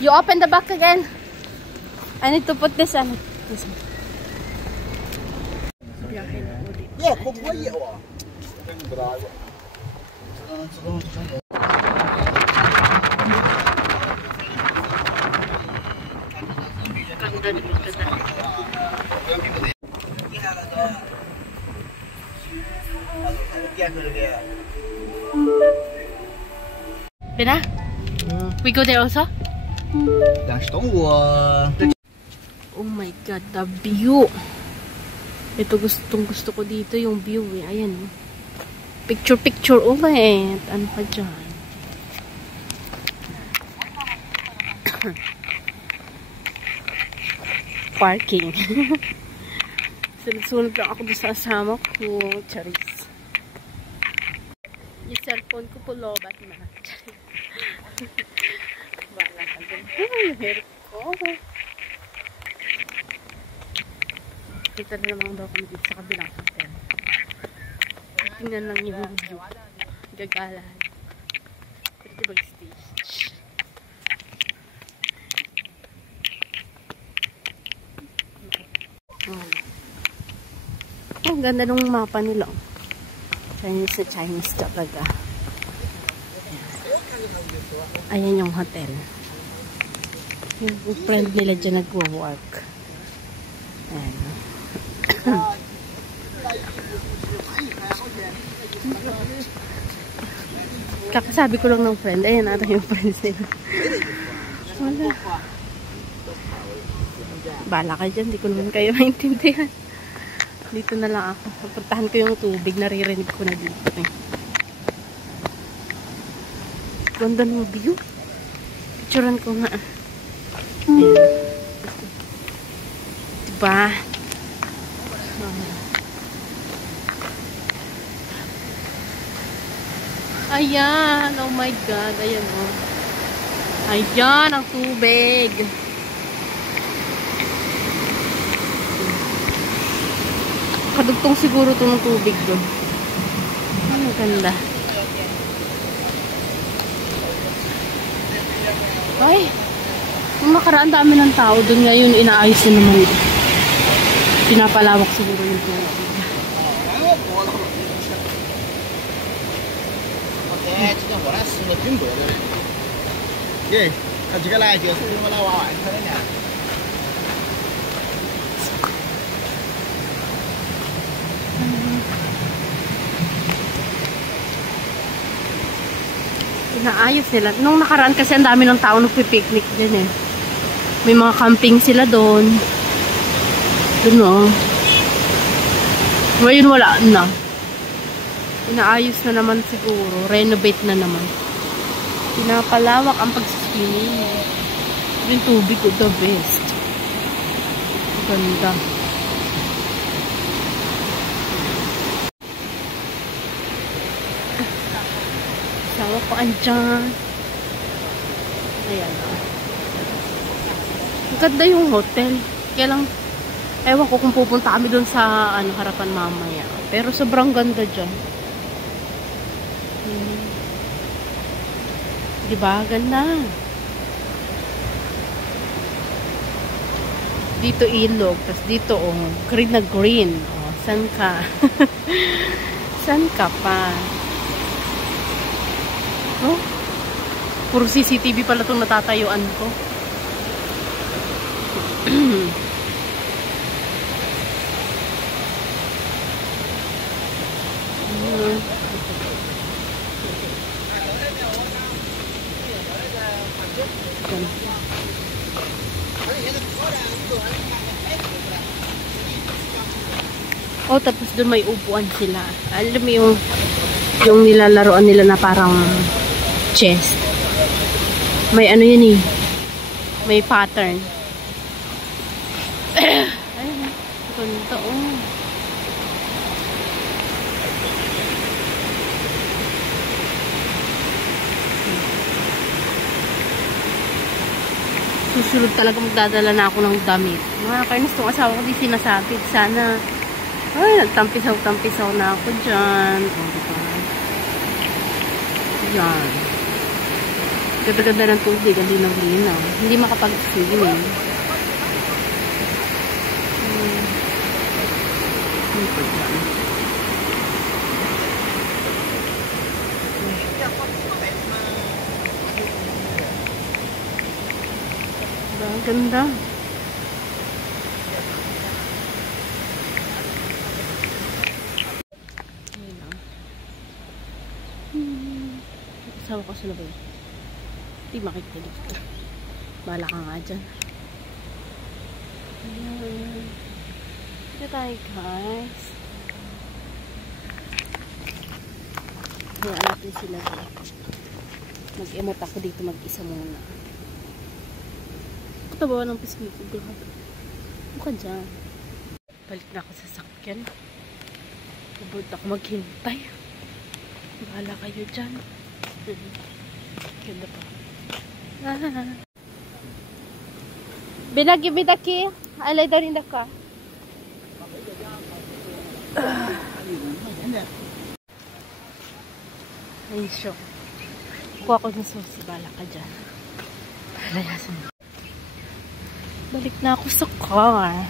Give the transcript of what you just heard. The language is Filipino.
You open the back again. I need to put this on. Yeah, kung kaya wa. Pina? We go there also? Oh my god, the view. Ito gusto ko dito yung view eh. Ayan. Picture ulit. Ano pa dyan? Parking. Sunod lang ako doon sa asama ko. Charis. Yung cellphone ko pulobat na. Charis. Wala ka dyan. Yung hair ko. Kita na naman daw kami dito sa kabilang hotel. Tingnan lang yung view. Gagalan. Pero di mag-stage. Ang ganda ng mapa nila. Chinese na Chinese talaga. Ayan yung hotel. Yung friend nila dyan nagwo-work. Ayan. Kakasabi ko lang ng friend. Ayan ata yung friends nila. Wala. Bala ka dyan. Di ko naman kayo maintindihan. Dito na lang ako. Napuntahan ko yung tubig. Naririnig ko na dito. Eh. Ganda ng view. Picturean ko nga. Ayan. Diba? Ayan. Oh my God. Ayan oh. Ayan ang tubig. Kadugtong siguro ito ng tubig doon. Ang ganda. Ay, nung nakaraan dami ng tao doon, ngayon inaayos na naman. Pinapalawak siguro yung tubig. Inaayos nila. Nung nakaraan kasi ang dami ng tao nagpipiknik dyan eh. May mga camping sila doon. Doon o. Ngayon wala na. Inaayos na naman siguro. Renovate na naman. Pinapalawak ang pag-swimming. Yung tubig ko the best. Ganda. Sawa ko andyan. Ayan o. Ang ganda yung hotel. Kaya lang, ewan ko kung pupunta kami dun sa harapan mamaya. Pero sobrang ganda dyan. Diba? Ganda. Dito ilog. Tapos dito green na green. San ka? San ka pa? Oh, puro CCTV pala itong natatayuan ko. Oh, tapos doon may upuan sila. Alam mo yung nilalaroan nila na parang chest. May ano yun eh. May pattern. Ayun. Ganda oh. Susunod talaga magdadala na ako ng damit. Mga kainis itong asawa ko di sinasabi. Sana ay, nagtampisaw-tampisaw na ako dyan. O, diba? Yan. Ganda-ganda ng tubig, ang linaw-linaw. Hindi makapag-swimming. Ang ganda. Ayun lang. Kasama ko sa labay. Hindi makikita dito. Bahala ka nga dyan. Ayan. Dito tayo guys. Hayaan natin sila. Mag-emote ako dito mag-isa muna. Katabawa ng pisngi ko. Grabe. Buka dyan. Balik na ako sa sakyan. Pabot ako maghintay. Bahala kayo dyan. Ganda pa. Binagi. Alay da rin ka. Ayun siya. Kuha ko ng sauce. Bahala ka dyan. Layasan mo. Balik na ako sa car.